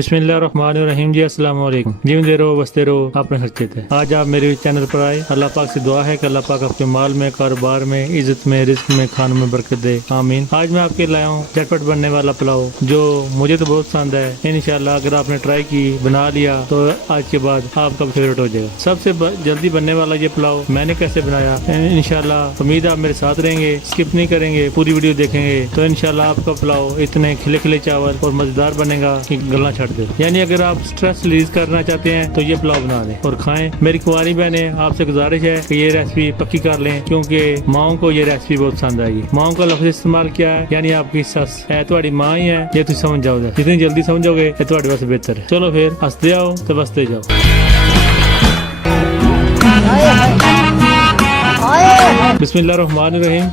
बिस्मिल्लाहिर्रहमानिर्रहीम जी, अस्सलाम वालेकुम। जीवते रहो बसते रहो अपने खर्चे थे। आज आप मेरे चैनल पर आए, अल्लाह पाक से दुआ है कि अल्लाह पाक आपके माल में, कारोबार में, इज्जत में, रिस्क में, खानों में बरकत दे, आमीन। आज मैं आपके लाया हूँ झटपट बनने वाला पुलाव, जो मुझे तो बहुत पसंद है। इंशाल्लाह अगर आपने ट्राई की, बना लिया तो आज के बाद आपका फेवरेट हो जाएगा। सबसे जल्दी बनने वाला ये पुलाव मैंने कैसे बनाया, इंशाल्लाह उम्मीद आप मेरे साथ रहेंगे, स्किप नहीं करेंगे, पूरी वीडियो देखेंगे तो इंशाल्लाह आपका पुलाव इतने खिले खिले चावल और मजेदार बनेगा कि गला छट दे। यानी अगर आप स्ट्रेस रिलीज करना चाहते हैं तो ये पुलाव बना लें और खाएं। मेरी कुंवारी बहनें, आपसे गुजारिश है कि ये रेसिपी पक्की कर लें, क्योंकि माओ को ये रेसिपी बहुत पसंद आएगी। माओ का लफ्ज इस्तेमाल किया है, यानी आपकी सस है, तुम्हारी माँ ही है, ये तुम समझ जाओगे। जितनी जल्दी समझोगे ये तुम्हारे वास्ते बेहतर है। चलो फिर हंसते आओ तो बसते जाओ। बिस्मिल्लाहिर्रहमानिर्रहीम।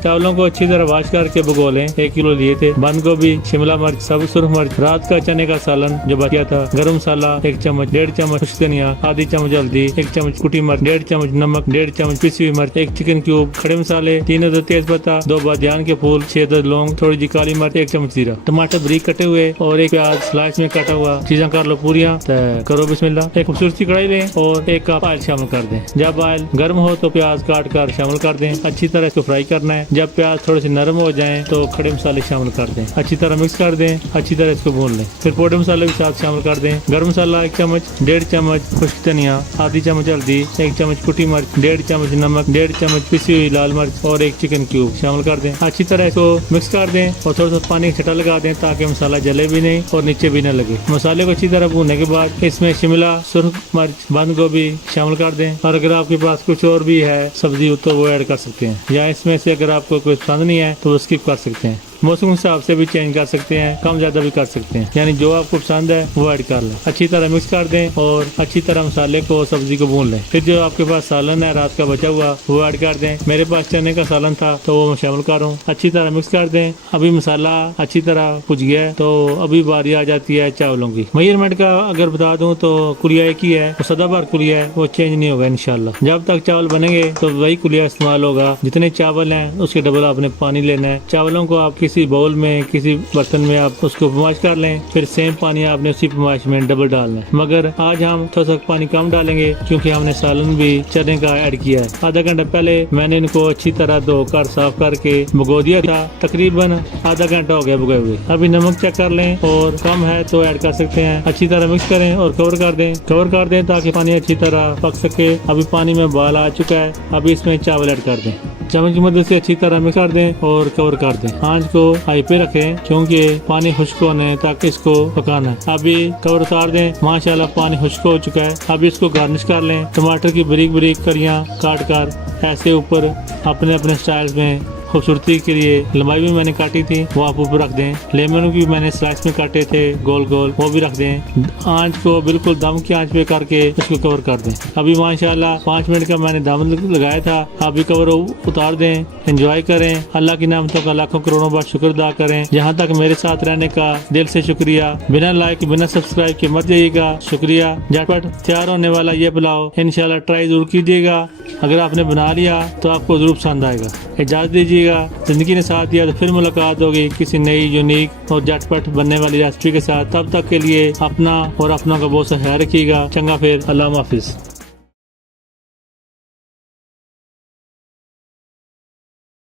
चावलों को अच्छी तरह वाश करके भिगो लें। 1 किलो लिए थे। बंद गोभी, शिमला मिर्च, सब्ज सुरख मिर्च, रात का चने का सालन जो बच गया था, गरम मसाला 1 चम्मच, 1.5 चम्मच खुश्क धनिया, आधी चम्मच हल्दी, 1 चम्मच कुटी मिर्च, 1.5 चम्मच नमक, 1.5 चम्मच पिसी हुई मिर्च, 1 चिकन क्यूब, खड़े मसाले, 3 अदद तेज पत्ता, 2 बादियान के फूल, 6 अदद लौंग, थोड़ी जी काली मिर्च, 1 चम्मच जीरा, टमाटर बारीक कटे हुए और 1 प्याज स्लाइस में कटा हुआ। चीजें कर लो पूरियां। करो बिस्मिल्लाह। एक खूबसूरत सी कढ़ाई लें और 1 कप ऑयल शामिल कर दें। जब ऑयल गर्म हो तो प्याज काट कर शामिल कर दें। अच्छी तरह इसको फ्राई करना है। जब प्याज थोड़े से नरम हो जाएं तो खड़े मसाले शामिल कर दें। अच्छी तरह मिक्स कर दें, अच्छी तरह इसको भून लें। फिर पोडे मसाले भी साथ शामिल कर दें। गरम मसाला 1 चम्मच, 1.5 चम्मच खुश्क धनिया, आधी चम्मच हल्दी, 1 चम्मच कुटी मिर्च, 1.5 चम्मच नमक, 1.5 चम्मच पिसी हुई लाल मिर्च और 1 चिकन क्यूब शामिल कर दें। अच्छी तरह इसको मिक्स कर दें और थोड़ा सा पानी का छटा लगा दें ताकि मसाला जले भी नहीं और नीचे भी न लगे। मसाले को अच्छी तरह भूनने के बाद इसमें शिमला, सुरख मिर्च, बंद गोभी शामिल कर दें। और अगर आपके पास कुछ और भी है सब्जी तो वो ऐड कर सकते हैं, या इसमें से अगर आपको कोई पसंद नहीं है तो वो स्किप कर सकते हैं। मौसम के हिसाब से भी चेंज कर सकते हैं, कम ज्यादा भी कर सकते हैं, यानी जो आपको पसंद है वो ऐड कर लें। अच्छी तरह मिक्स कर दें और अच्छी तरह मसाले को, सब्जी को भून लें। फिर जो आपके पास सालन है रात का बचा हुआ वो ऐड कर दें। मेरे पास चने का सालन था तो वो मैं शामिल कर रहा हूँ। अच्छी तरह मिक्स कर दें। अभी मसाला अच्छी तरह भुज गया है तो अभी बारी आ जाती है चावलों की। मेजरमेंट का अगर बता दूं तो कुलिया एक ही है, सदाबहार कुलिया है, वो चेंज नहीं होगा इंशाल्लाह। जब तक चावल बनेंगे तो वही कुलिया इस्तेमाल होगा। जितने चावल हैं उसके डबल आपने पानी लेना है। चावलों को आप किसी बाउल में, किसी बर्तन में आप उसको पमाश कर लें, फिर सेम पानी आपने उसी पमाश में डबल डालना है। मगर आज हम थोड़ा सा पानी कम डालेंगे क्योंकि हमने सालन भी चने का ऐड किया है। आधा घंटा पहले मैंने इनको अच्छी तरह धोकर साफ करके भिगो दिया था। तकरीबन आधा घंटा हो गया भिगोए हुए। अभी नमक चेक कर लें और कम है तो ऐड कर सकते हैं। अच्छी तरह मिक्स करें और कवर कर दें ताकि पानी अच्छी तरह पक सके। अभी पानी में उबाल आ चुका है। अभी इसमें चावल ऐड कर दें। चम्मच की मदद से अच्छी तरह मिक्स कर दें और कवर कर दें। आंच को हाई पे रखें क्योंकि पानी खुश्क होने तक इसको पकाना है। अभी कवर उतार दें। माशाल्लाह पानी खुश्क हो चुका है। अभी इसको गार्निश कर लें। टमाटर की बारीक बारीक कलियां काट कर ऐसे ऊपर अपने अपने स्टाइल में खूबसूरती के लिए लंबाई भी मैंने काटी थी, वो आप ऊपर रख दें। लेमन भी मैंने स्लाइस में काटे थे गोल गोल, वो भी रख दें। आंच को बिल्कुल दम की आंच पे करके इसको कवर कर दें। अभी माशाल्लाह 5 मिनट का मैंने दम लगाया था। अभी कवर उतार दें। एंजॉय करें। अल्लाह की नेमतों का लाखों करोड़ों बार शुक्र अदा करें। यहाँ तक मेरे साथ रहने का दिल से शुक्रिया। बिना लाइक, बिना सब्सक्राइब के मत जाइएगा। शुक्रिया। झटपट तैयार होने वाला ये पुलाव इंशाल्लाह ट्राई जरूर कीजिएगा। अगर आपने बना लिया तो आपको जरूर पसंद आएगा। इजाजत दीजिएगा। जिंदगी ने साथ दिया तो फिर मुलाकात होगी किसी नई, यूनिक और झटपट बनने वाली रेसिपी के साथ। तब तक के लिए अपना और अपनों का बहुत सा ख्याल रखिएगा। चंगा फिर, अल्लाह हाफिज।